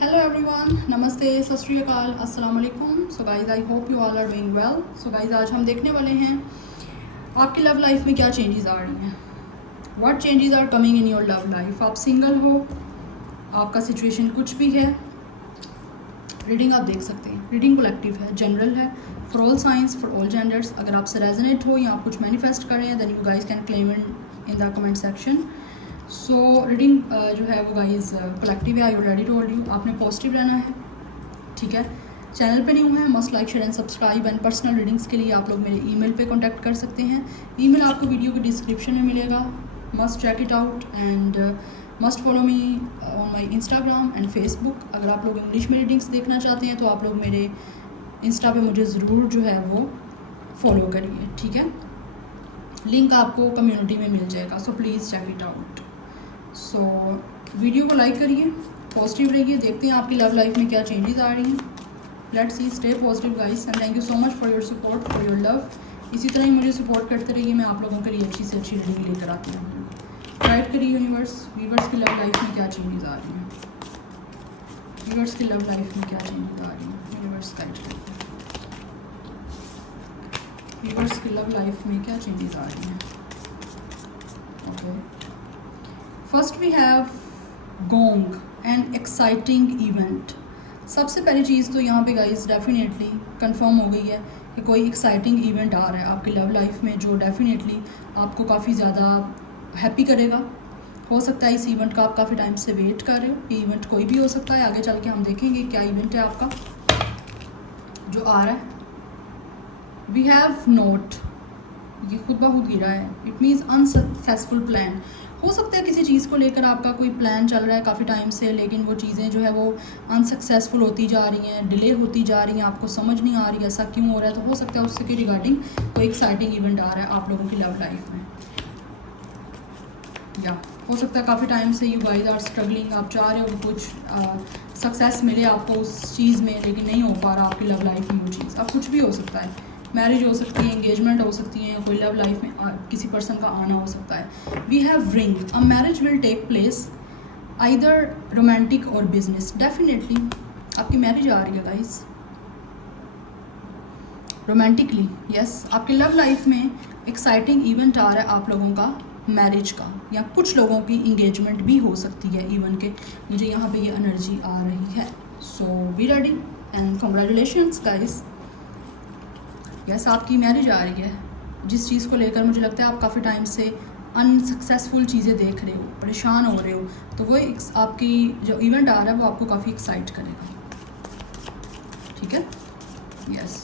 Hello everyone, नमस्ते, सत श्री अकाल, अस्सलाम वालेकुम। So guys I hope you all are doing well. So guys आज हम देखने वाले हैं आपकी लव लाइफ में क्या चेंजेस आ रही हैं, what changes are coming in your love life. आप सिंगल हो, आपका सिचुएशन कुछ भी है, रीडिंग आप देख सकते हैं। रीडिंग कलेक्टिव है, जनरल है, for all science, for all genders. अगर आपसे रेजोनेट हो या आप कुछ मैनिफेस्ट कर रहे हैं then you guys can claim in the comment section. So reading जो है वो गाइज कलेक्टिव है। आई ऑलरेडी टोल्ड यू, आपने पॉजिटिव रहना है, ठीक है। चैनल पे न्यू है, must like share and subscribe. And personal readings के लिए आप लोग मेरे ईमेल पे कांटेक्ट कर सकते हैं। ईमेल आपको वीडियो के डिस्क्रिप्शन में मिलेगा, must check it out and must follow me on my Instagram and Facebook. अगर आप लोग इंग्लिश में रीडिंग्स देखना चाहते हैं तो आप लोग मेरे इंस्टा पे मुझे ज़रूर जो है वो फॉलो करिए, ठीक है। लिंक आपको कम्युनिटी में मिल जाएगा, so please check it out. So video को लाइक करिए, पॉजिटिव रहिए, देखते हैं आपकी लव लाइफ में क्या चेंजेस आ रही हैं। Let's see, stay positive guys and thank you so much for your support, for your love. इसी तरह ही मुझे सपोर्ट करते रहिए, मैं आप लोगों के लिए अच्छी से अच्छी रीडिंग लेकर आती हूँ। गाइड करिए यूनिवर्स, वीवर्स की लव लाइफ में क्या चेंजेस आ रही हैं, वीवर्स की लव लाइफ में क्या चेंजेस आ रही हैं। यूनिवर्स गाइड करिए, वीवर्स की लव लाइफ में क्या चेंजेस आ रही हैं। Okay, first we have gong and exciting event. सबसे पहली चीज़ तो यहाँ पे गाइस डेफिनेटली कंफर्म हो गई है कि कोई एक्साइटिंग इवेंट आ रहा है आपकी लव लाइफ में जो डेफिनेटली आपको काफ़ी ज़्यादा हैप्पी करेगा। हो सकता है इस इवेंट का आप काफ़ी टाइम से वेट कर रहे हो। ये इवेंट कोई भी हो सकता है, आगे चल के हम देखेंगे क्या इवेंट है आपका जो आ रहा है। वी हैव नोट, ये खुद ब खुद गिरा है, इट मीन्स अनसक्सेसफुल प्लान। हो सकता है किसी चीज़ को लेकर आपका कोई प्लान चल रहा है काफ़ी टाइम से, लेकिन वो चीज़ें जो है वो अनसक्सेसफुल होती जा रही हैं, डिले होती जा रही हैं, आपको समझ नहीं आ रही ऐसा क्यों हो रहा है। तो हो सकता है उससे के रिगार्डिंग कोई एक्साइटिंग इवेंट आ रहा है आप लोगों की लव लाइफ में, या हो सकता है काफ़ी टाइम से यू गाइस आर स्ट्रगलिंग, आप चाह रहे हो कुछ सक्सेस मिले आपको उस चीज़ में, लेकिन नहीं हो पा रहा आपकी लव लाइफ में वो चीज़। अब कुछ भी हो सकता है, मैरिज हो सकती है, एंगेजमेंट हो सकती है, या कोई लव लाइफ में किसी पर्सन का आना हो सकता है। We have ring, a marriage will take place either romantic or business. Definitely आपकी मैरिज आ रही है गाइस, रोमांटिकली यस। आपकी लव लाइफ में एक्साइटिंग इवेंट आ रहा है आप लोगों का मैरिज का, या कुछ लोगों की इंगेजमेंट भी हो सकती है इवन के, मुझे यहाँ पे ये एनर्जी आ रही है। So be ready and congratulations guys. Yes, आपकी मैरिज आ रही है। जिस चीज़ को लेकर मुझे लगता है आप काफ़ी टाइम से अनसक्सेसफुल चीज़ें देख रहे हो, परेशान हो रहे हो, तो वो आपकी जो इवेंट आ रहा है वो आपको काफ़ी एक्साइट करेगा, ठीक है। Yes,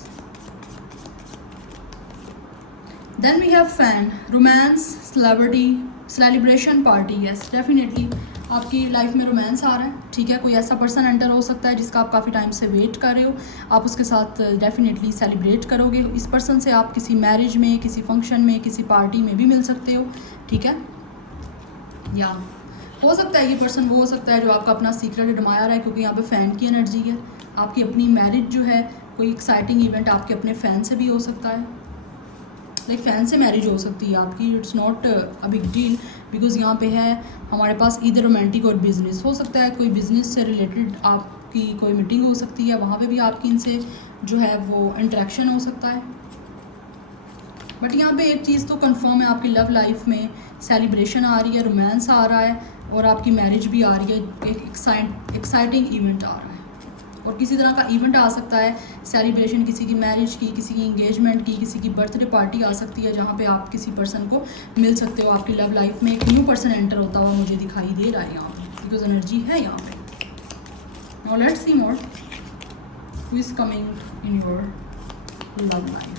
then we have fun, romance, celebrity, celebration party. Yes, definitely आपकी लाइफ में रोमांस आ रहा है, ठीक है। कोई ऐसा पर्सन एंटर हो सकता है जिसका आप काफ़ी टाइम से वेट कर रहे हो, आप उसके साथ डेफिनेटली सेलिब्रेट करोगे। इस पर्सन से आप किसी मैरिज में, किसी फंक्शन में, किसी पार्टी में भी मिल सकते हो, ठीक है। या हो सकता है ये पर्सन वो हो सकता है जो आपका अपना सीक्रेट एडमायर है, क्योंकि यहाँ पे फ़ैन की एनर्जी है। आपकी अपनी मैरिज जो है, कोई एक्साइटिंग इवेंट आपके अपने फ़ैन से भी हो सकता है, लाइक फ़ैन से मैरिज हो सकती है आपकी। It's not a big deal, because यहाँ पे है हमारे पास इधर रोमांटिक और बिज़नेस। हो सकता है कोई बिज़नेस से रिलेटेड आपकी कोई मीटिंग हो सकती है, वहाँ पे भी आपकी इनसे जो है वो इंटरेक्शन हो सकता है। बट यहाँ पे एक चीज़ तो कंफर्म है, आपकी लव लाइफ में सेलिब्रेशन आ रही है, रोमांस आ रहा है, और आपकी मैरिज भी आ रही है। एक एक्साइटिंग इवेंट आ रहा है, और किसी तरह का इवेंट आ सकता है, सेलिब्रेशन किसी की मैरिज की, किसी की इंगेजमेंट की, किसी की बर्थडे पार्टी आ सकती है, जहाँ पे आप किसी पर्सन को मिल सकते हो। आपकी लव लाइफ में एक न्यू पर्सन एंटर होता हुआ मुझे दिखाई दे रहा है यहाँ पे, बिकॉज एनर्जी है यहाँ पे। Now let's see more, who is coming in your love life,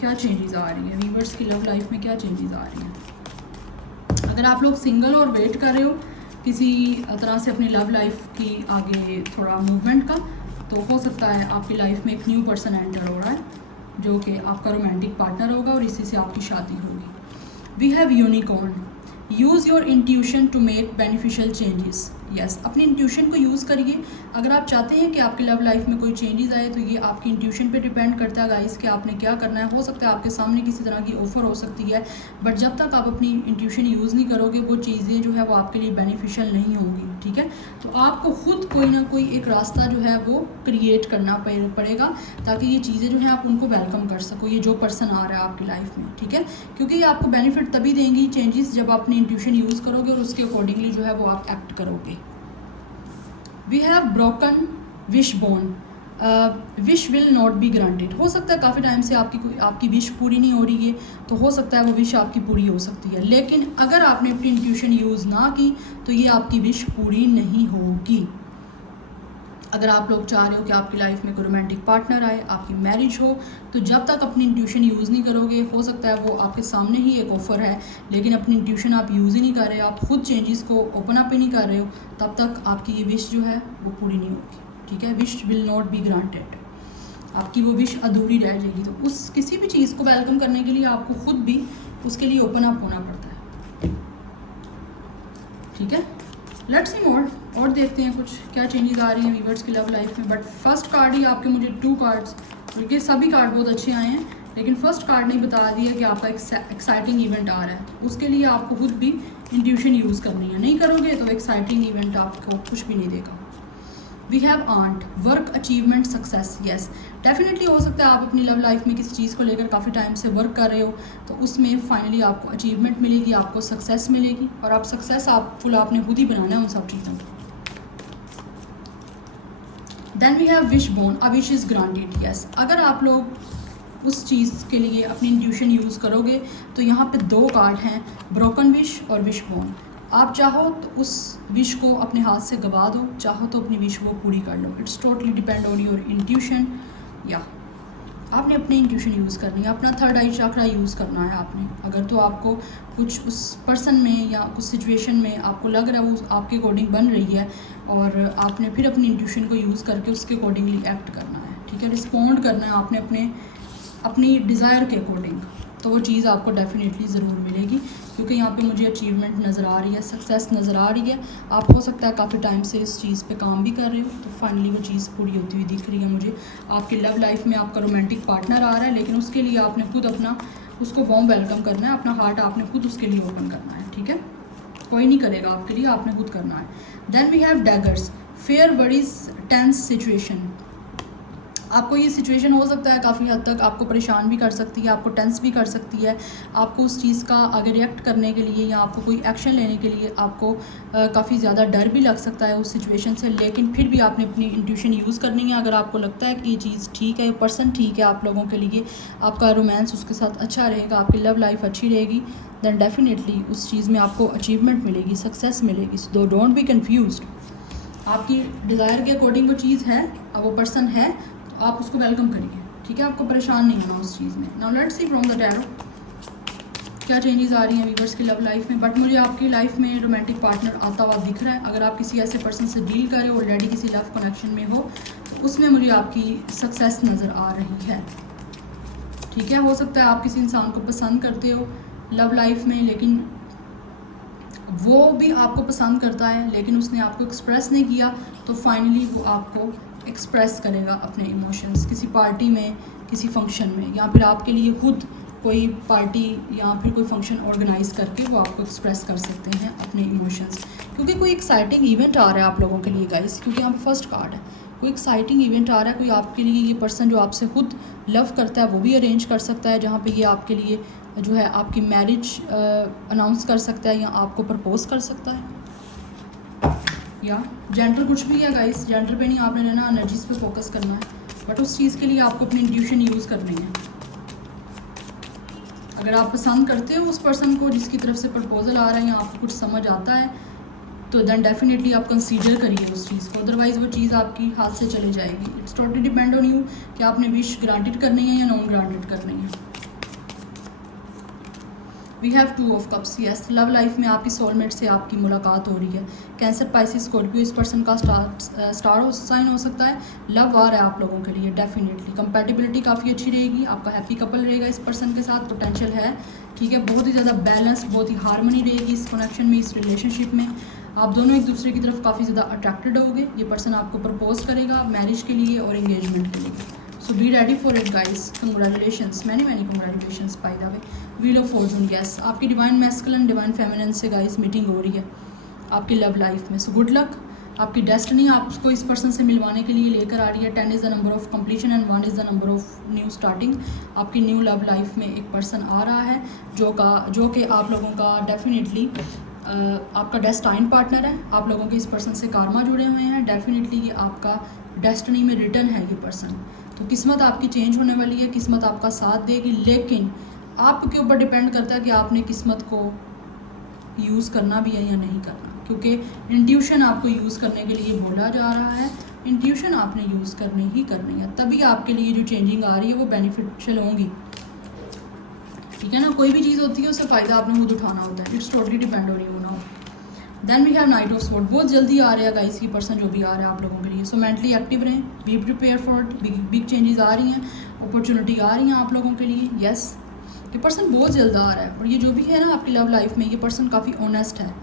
क्या चेंजेस आ रही है वीवर्स की लव लाइफ में, क्या चेंजेस आ रही हैं। अगर आप लोग सिंगल और वेट कर रहे हो किसी तरह से अपनी लव लाइफ की आगे थोड़ा मूवमेंट का, तो हो सकता है आपकी लाइफ में एक न्यू पर्सन एंटर हो रहा है जो कि आपका रोमांटिक पार्टनर होगा, और इसी से आपकी शादी होगी। We have unicorn, use your intuition to make beneficial changes. Yes, अपनी इंट्यूशन को यूज़ करिए। अगर आप चाहते हैं कि आपकी लव लाइफ में कोई चेंजेस आए तो ये आपकी इंट्यूशन पे डिपेंड करता है गाइस कि आपने क्या करना है। हो सकता है आपके सामने किसी तरह की ऑफ़र हो सकती है, बट जब तक आप अपनी इंट्यूशन यूज़ नहीं करोगे वो चीज़ें जो है वो आपके लिए बेनिफिशियल नहीं होंगी, ठीक है। तो आपको ख़ुद कोई ना कोई एक रास्ता जो है वो क्रिएट करना पड़ेगा ताकि ये चीज़ें जो है आप उनको वेलकम कर सको, ये जो पर्सन आ रहा है आपकी लाइफ में, ठीक है। क्योंकि ये आपको बेनिफिट तभी देंगी चेंजेस जब आप अपनी इंट्यूशन यूज़ करोगे और उसके अकॉर्डिंगली जो है वो आप एक्ट करोगे। We have broken wishbone, wish will not be granted. हो सकता है काफ़ी टाइम से आपकी विश पूरी नहीं हो रही है, तो हो सकता है वो विश आपकी पूरी हो सकती है, लेकिन अगर आपने अपनी इंट्यूशन यूज़ ना की तो ये आपकी विश पूरी नहीं होगी। अगर आप लोग चाह रहे हो कि आपकी लाइफ में कोई रोमांटिक पार्टनर आए, आपकी मैरिज हो, तो जब तक अपनी इंट्यूशन यूज़ नहीं करोगे, हो सकता है वो आपके सामने ही एक ऑफ़र है लेकिन अपनी इंट्यूशन आप यूज़ ही नहीं कर रहे, आप खुद चेंजेस को ओपन अप ही नहीं कर रहे हो, तब तक आपकी ये विश जो है वो पूरी नहीं होगी, ठीक है। Wish will not be granted, आपकी वो विश अधूरी रह जाएगी। तो उस किसी भी चीज़ को वेलकम करने के लिए आपको खुद भी उसके लिए ओपन अप होना पड़ता है, ठीक है। लेट्स सी मोर, और देखते हैं कुछ क्या चेंजेस आ रही हैं वीवर्स की लव लाइफ में। बट फर्स्ट कार्ड ही आपके मुझे 2 कार्ड्स, क्योंकि सभी कार्ड बहुत अच्छे आए हैं, लेकिन फर्स्ट कार्ड ने बता दिया कि आपका एक्साइटिंग इवेंट आ रहा है, तो उसके लिए आपको खुद भी इंट्यूशन यूज़ करनी है। नहीं करोगे तो एक्साइटिंग इवेंट आपको कुछ भी नहीं देगा। We have ant, work achievement success. Yes, definitely हो सकता है आप अपनी लव लाइफ में किसी चीज़ को लेकर काफ़ी टाइम से वर्क कर रहे हो, तो उसमें फाइनली आपको अचीवमेंट मिलेगी, आपको सक्सेस मिलेगी, और आप सक्सेस आपने खुद ही बनाना है उन सब चीज़ों को। Then we have wishbone, a wish is granted. Yes, अगर आप लोग उस चीज़ के लिए अपनी इंट्यूशन यूज़ करोगे तो यहाँ पे 2 कार्ड हैं, ब्रोकन विश और विश बोन। आप चाहो तो उस विश को अपने हाथ से गवा दो, चाहो तो अपनी विश वो पूरी कर लो। It's totally depend on your intuition. या आपने अपनी इंट्यूशन यूज़ करनी है, अपना थर्ड आई चक्रा यूज़ करना है आपने। अगर तो आपको कुछ उस पर्सन में या कुछ सिचुएशन में आपको लग रहा है वो आपके अकॉर्डिंग बन रही है, और आपने फिर अपनी इंट्यूशन को यूज़ करके उसके अकॉर्डिंगली एक्ट करना है, ठीक है। रिस्पॉन्ड करना है आपने अपनी डिज़ायर के अकॉर्डिंग, तो वो चीज़ आपको डेफिनेटली ज़रूर मिलेगी। क्योंकि यहाँ पे मुझे अचीवमेंट नज़र आ रही है, सक्सेस नज़र आ रही है। आप हो सकता है काफ़ी टाइम से इस चीज़ पे काम भी कर रहे हो, तो फाइनली वो चीज़ पूरी होती हुई दिख रही है मुझे। आपकी लव लाइफ में आपका रोमांटिक पार्टनर आ रहा है, लेकिन उसके लिए आपने खुद अपना उसको वार्म वेलकम करना है, अपना हार्ट आपने खुद उसके लिए ओपन करना है, ठीक है। कोई नहीं करेगा आपके लिए, आपने खुद करना है। Then we have daggers, fear worries tense situation. आपको ये सिचुएशन हो सकता है काफ़ी हद तक आपको परेशान भी कर सकती है, आपको टेंस भी कर सकती है, आपको उस चीज़ का आगे रिएक्ट करने के लिए या आपको कोई एक्शन लेने के लिए आपको काफ़ी ज़्यादा डर भी लग सकता है उस सिचुएशन से, लेकिन फिर भी आपने अपनी इंट्यूशन यूज़ करनी है। अगर आपको लगता है कि ये चीज़ ठीक है, पर्सन ठीक है आप लोगों के लिए, आपका रोमांस उसके साथ अच्छा रहेगा, आपकी लव लाइफ अच्छी रहेगी, दैन डेफिनेटली उस चीज़ में आपको अचीवमेंट मिलेगी, सक्सेस मिलेगी। So don't be confused. आपकी डिज़ायर के अकॉर्डिंग वो चीज़ है, वो पर्सन है, आप उसको वेलकम करिए, ठीक है। आपको परेशान नहीं होना उस चीज़ में। Now let's see from the tarot क्या चेंजेस आ रही हैं व्यूअर्स की लव लाइफ में। बट मुझे आपकी लाइफ में रोमांटिक पार्टनर आता हुआ दिख रहा है। अगर आप किसी ऐसे पर्सन से डील करें, ऑलरेडी किसी लव कनेक्शन में हो, तो उसमें मुझे आपकी सक्सेस नज़र आ रही है, ठीक है। हो सकता है आप किसी इंसान को पसंद करते हो लव लाइफ में, लेकिन वो भी आपको पसंद करता है, लेकिन उसने आपको एक्सप्रेस नहीं किया, तो फाइनली वो आपको एक्सप्रेस करेगा अपने इमोशंस किसी पार्टी में, किसी फंक्शन में, या फिर आपके लिए खुद कोई पार्टी या फिर कोई फंक्शन ऑर्गेनाइज करके वो आपको एक्सप्रेस कर सकते हैं अपने इमोशंस। क्योंकि कोई एक्साइटिंग इवेंट आ रहा है आप लोगों के लिए गाइस, क्योंकि यहाँ पे फर्स्ट कार्ड है, कोई एक्साइटिंग इवेंट आ रहा है। कोई आपके लिए ये पर्सन जो आपसे खुद लव करता है वो भी अरेंज कर सकता है, जहाँ पे ये आपके लिए जो है आपकी मैरिज अनाउंस कर सकता है या आपको प्रपोज कर सकता है, या जेंडर कुछ भी है गाइस, जेंडर पे नहीं आपने रहना, एनर्जीज पे फोकस करना है। बट उस चीज़ के लिए आपको अपनी इंट्यूशन यूज़ करनी है। अगर आप पसंद करते हो उस पर्सन को जिसकी तरफ से प्रपोजल आ रहा है या आपको कुछ समझ आता है, तो देन डेफिनेटली आप कंसीडर करिए उस चीज़ को, अदरवाइज़ वो चीज़ आपकी हाथ से चली जाएगी। It's totally depend on you कि आपने विश ग्रांटेड करनी है या नॉन ग्रांटेड करनी है। We have 2 of cups. Yes, love life में आपकी सोलमेट से आपकी मुलाकात हो रही है। कैंसर, पाइसिस, स्कॉर्पियो इस पर्सन का स्टार साइन हो सकता है। लव आ रहा है आप लोगों के लिए डेफिनेटली। कंपैटिबिलिटी काफ़ी अच्छी रहेगी, आपका हैप्पी कपल रहेगा इस पर्सन के साथ, पोटेंशियल है, ठीक है। बहुत ही ज़्यादा बैलेंस, बहुत ही हारमनी रहेगी इस कनेक्शन में, इस रिलेशनशिप में। आप दोनों एक दूसरे की तरफ काफ़ी ज़्यादा अट्रैक्टेड होगे। ये पर्सन आपको प्रपोज करेगा मैरिज के लिए और एंगेजमेंट के लिए। So be ready for it guys, congratulations, many congratulations by the way. Wheel of fortune, yes आपकी डिवाइन मैस्कुलिन डिवाइन फेमिनिन से गाइस मीटिंग हो रही है आपकी लव लाइफ में। So good luck. आपकी डेस्टिनी आपको इस पर्सन से मिलवाने के लिए लेकर आ रही है। 10 is the number of completion and 1 is the number of new starting. आपकी न्यू लव लाइफ में एक पर्सन आ रहा है जो कि आप लोगों का डेफिनेटली आपका डेस्टाइन पार्टनर है। आप लोगों के इस पर्सन से कारमा जुड़े हुए हैं। डेफिनेटली ये आपका डेस्टिनी में रिटर्न है ये पर्सन। तो किस्मत आपकी चेंज होने वाली है, किस्मत आपका साथ देगी, लेकिन आपके ऊपर डिपेंड करता है कि आपने किस्मत को यूज़ करना भी है या नहीं करना, क्योंकि इंट्यूशन आपको यूज़ करने के लिए बोला जा रहा है। इंट्यूशन आपने यूज़ करनी ही करनी है, तभी आपके लिए जो चेंजिंग आ रही है वो बेनिफिशियल होंगी। ठीक है ना, कोई भी चीज़ होती है उससे फ़ायदा आपने खुद उठाना होता है। It's totally depend on you now. Then we have knight of sword. बहुत जल्दी आ रहा है गाइस ये पर्सन जो भी आ रहा है आप लोगों के लिए। सो मेंटली एक्टिव रहें, be prepare for it. Big changes आ रही हैं, अपॉर्चुनिटी आ रही हैं आप लोगों के लिए। यस ये पर्सन बहुत जल्द आ रहा है। और ये जो भी है ना आपकी लव लाइफ में, ये पर्सन काफ़ी ऑनेस्ट है।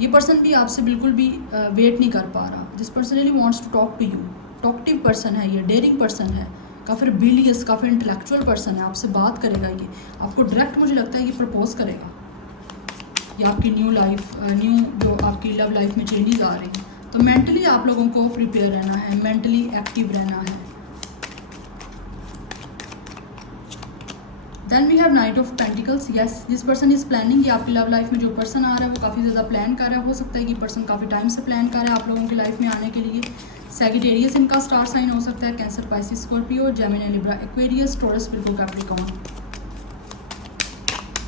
ये पर्सन भी आपसे बिल्कुल भी वेट नहीं कर पा रहा। This person really wants to talk to you. Talkative person है ये, डेयरिंग पर्सन है, काफ़ी रिबेलियस, काफ़ी इंटेलेक्चुअल पर्सन है। आपसे बात करेगा ये, आपको डायरेक्ट मुझे लगता है ये प्रपोज करेगा। या आपकी न्यू लाइफ जो आपकी लव लाइफ में चेंजेस आ रही हैं। तो मेंटली आप लोगों को प्रिपेयर रहना है, मेंटली एक्टिव रहना है। Then we have knight of pentacles. Yes जिस पर्सन इज प्लानिंग, कि आपकी लव लाइफ में जो पर्सन आ रहा है वो काफ़ी ज़्यादा प्लान कर रहा है। हो सकता है कि पर्सन काफ़ी टाइम से प्लान कर रहा है आप लोगों की लाइफ में आने के लिए। सैजिटेरियस इनका स्टार साइन हो सकता है, Cancer, Pisces, Scorpio, Gemini, Libra, Aquarius, taurus, Virgo, Capricorn.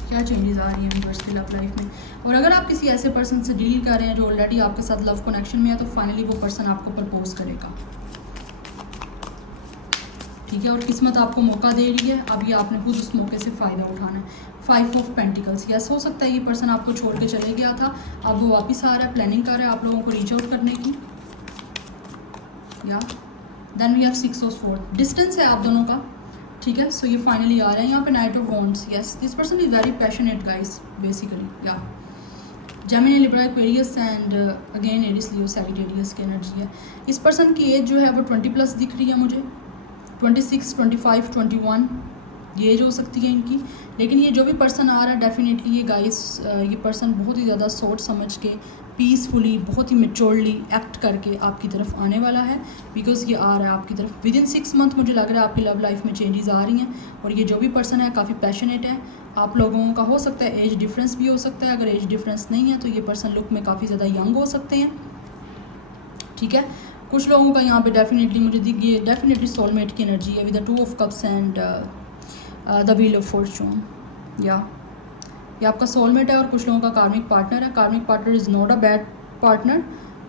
क्या चेंजेस आ रही है यूनिवर्स की लव लाइफ में। और अगर आप किसी ऐसे पर्सन से डील कर रहे हैं जो ऑलरेडी आपके साथ लव कनेक्शन में है, तो फाइनली वो पर्सन आपको प्रपोज करेगा। ठीक है, और किस्मत आपको मौका दे रही है, अब ये आपने खुद उस मौके से फ़ायदा उठाना है। 5 ऑफ पेंटिकल्स। यस हो सकता है ये पर्सन आपको छोड़ के चले गया था, अब वो वापस आ रहा है, प्लानिंग कर रहा है आप लोगों को रीच आउट करने की। या then we have 6 of sword. Distance है आप दोनों का। ठीक है, सो ये फाइनली आ रहा है यहाँ पे knight of wands. Yes this person is very passionate guys basically. या Gemini, Libra, Aquarius and again Aries, Leo, Sagittarius की एनर्जी है। इस पर्सन की एज जो है वो 20+ दिख रही है मुझे। 26, 25, 21 ये एज हो सकती है इनकी। लेकिन ये जो भी पर्सन आ रहा है डेफिनेटली ये गाइस ये पर्सन बहुत ही ज़्यादा सोच समझ के, पीसफुली, बहुत ही मेच्योरली एक्ट करके आपकी तरफ आने वाला है। बिकॉज ये आ रहा है आपकी तरफ विद इन 6 मंथ। मुझे लग रहा है आपकी लव लाइफ में चेंजेस आ रही हैं। और ये जो भी पर्सन है काफ़ी पैशनेट है। आप लोगों का हो सकता है एज डिफरेंस भी हो सकता है। अगर एज डिफरेंस नहीं है तो ये पर्सन लुक में काफ़ी ज़्यादा यंग हो सकते हैं। ठीक है, कुछ लोगों का यहाँ पे डेफिनेटली मुझे दिख, ये डेफिनेटली सोलमेट की एनर्जी है with the 2 of cups and the wheel of Fortune. या ये आपका सोलमेट है और कुछ लोगों का कार्मिक पार्टनर है। कार्मिक partner is not a bad partner.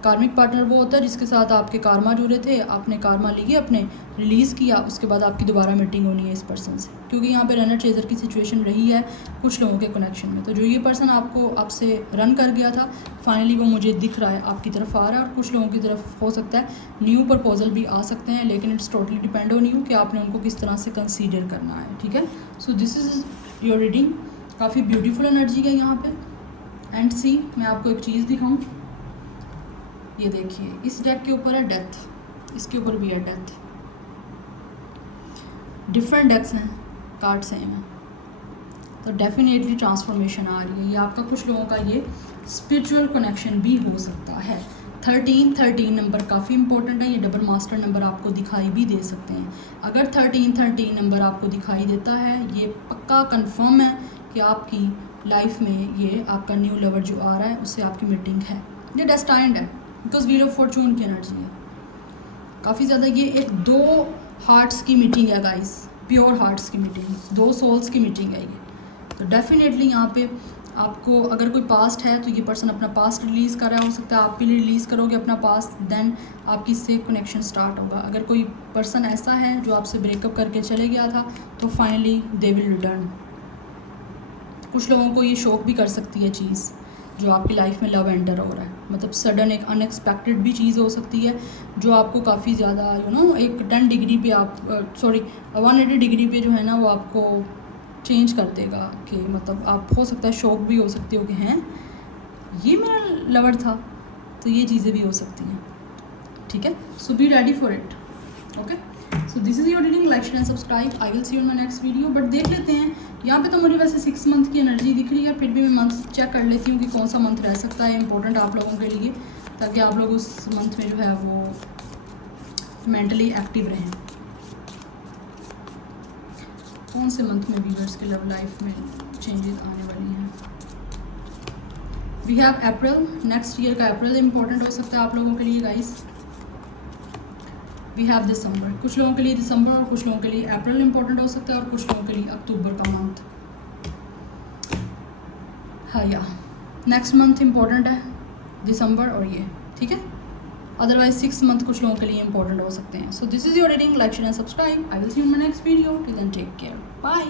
कार्मिक पार्टनर वो होता है जिसके साथ आपके कारमा जुड़े थे, आपने कारमा लिए, अपने रिलीज़ किया, उसके बाद आपकी दोबारा मीटिंग होनी है इस पर्सन से। क्योंकि यहाँ पे रनर चेजर की सिचुएशन रही है कुछ लोगों के कनेक्शन में। तो जो ये पर्सन आपसे रन कर गया था, फाइनली वो मुझे दिख रहा है आपकी तरफ आ रहा है। और कुछ लोगों की तरफ हो सकता है न्यू प्रपोजल भी आ सकते हैं, लेकिन it's totally depend on you कि आपने उनको किस तरह से कंसीडर करना है। ठीक है, सो दिस इज़ योर रीडिंग। काफ़ी ब्यूटीफुल एनर्जी है यहाँ पे। एंड सी मैं आपको एक चीज़ दिखाऊँ, ये देखिए इस डेक के ऊपर है डेथ, इसके ऊपर भी है डेथ। डिफरेंट डेक्स हैं, कार्ड सेम है, तो डेफिनेटली ट्रांसफॉर्मेशन आ रही है। ये आपका कुछ लोगों का ये स्पिरिचुअल कनेक्शन भी हो सकता है। 13 नंबर काफ़ी इंपॉर्टेंट है। ये डबल मास्टर नंबर आपको दिखाई भी दे सकते हैं। अगर 13 नंबर आपको दिखाई देता है, ये पक्का कंफर्म है कि आपकी लाइफ में ये आपका न्यू लवर जो आ रहा है उससे आपकी मीटिंग है। ये डेस्टाइंड है बिकॉज व्हील ऑफ फॉर्चून की एनर्जी है काफ़ी ज़्यादा। ये एक 2 हार्ट्स की मीटिंग है गाइस, प्योर हार्ट्स की मीटिंग, 2 सोल्स की मीटिंग है ये। तो डेफिनेटली यहाँ पे आपको अगर कोई पास्ट है तो ये पर्सन अपना पास्ट रिलीज़ कर रहा है। हो सकता है आप भी रिलीज़ करोगे अपना पास्ट, देन आपकी इससे कनेक्शन स्टार्ट होगा। अगर कोई पर्सन ऐसा है जो आपसे ब्रेकअप करके चले गया था तो फाइनली दे विल रिटर्न। कुछ लोगों को ये शॉक भी कर सकती है चीज़ जो आपकी लाइफ में लव एंटर हो रहा है। मतलब सडन एक अनएक्सपेक्टेड भी चीज़ हो सकती है जो आपको काफ़ी ज़्यादा एक 10 डिग्री पे 180 डिग्री पे जो है ना वो आपको चेंज कर देगा। कि मतलब आप हो सकता है शॉक भी हो सकते हो कि हैं ये मेरा लवर था, तो ये चीज़ें भी हो सकती हैं, ठीक है। So be ready for it, okay. So this is your reading, like share and subscribe. I will see you in my next video. But देख लेते हैं, यहाँ पे तो मुझे वैसे 6 मंथ की एनर्जी दिख रही है, फिर भी मैं मंथ चेक कर लेती हूँ कि कौन सा मंथ रह सकता है इंपॉर्टेंट आप लोगों के लिए, ताकि आप लोग उस मंथ में जो है वो मेंटली एक्टिव रहें। कौन से मंथ में व्यूअर्स के लव लाइफ में चेंजेस आने वाली हैं। We have April, next year का अप्रैल इंपॉर्टेंट हो सकता है आप लोगों के लिए गाइस। वी हैव दिसंबर, कुछ लोगों के लिए दिसंबर और कुछ लोगों के लिए अप्रैल इंपॉर्टेंट हो सकता है, और कुछ लोगों के लिए अक्टूबर का मंथ। हाँ या नेक्स्ट मंथ इंपॉर्टेंट है, दिसंबर और ये, ठीक है। अदरवाइज 6 मंथ कुछ लोगों के लिए इंपॉर्टेंट हो सकते हैं। So this is your reading, like share and subscribe. I will see you in my next video. Till then take care, bye.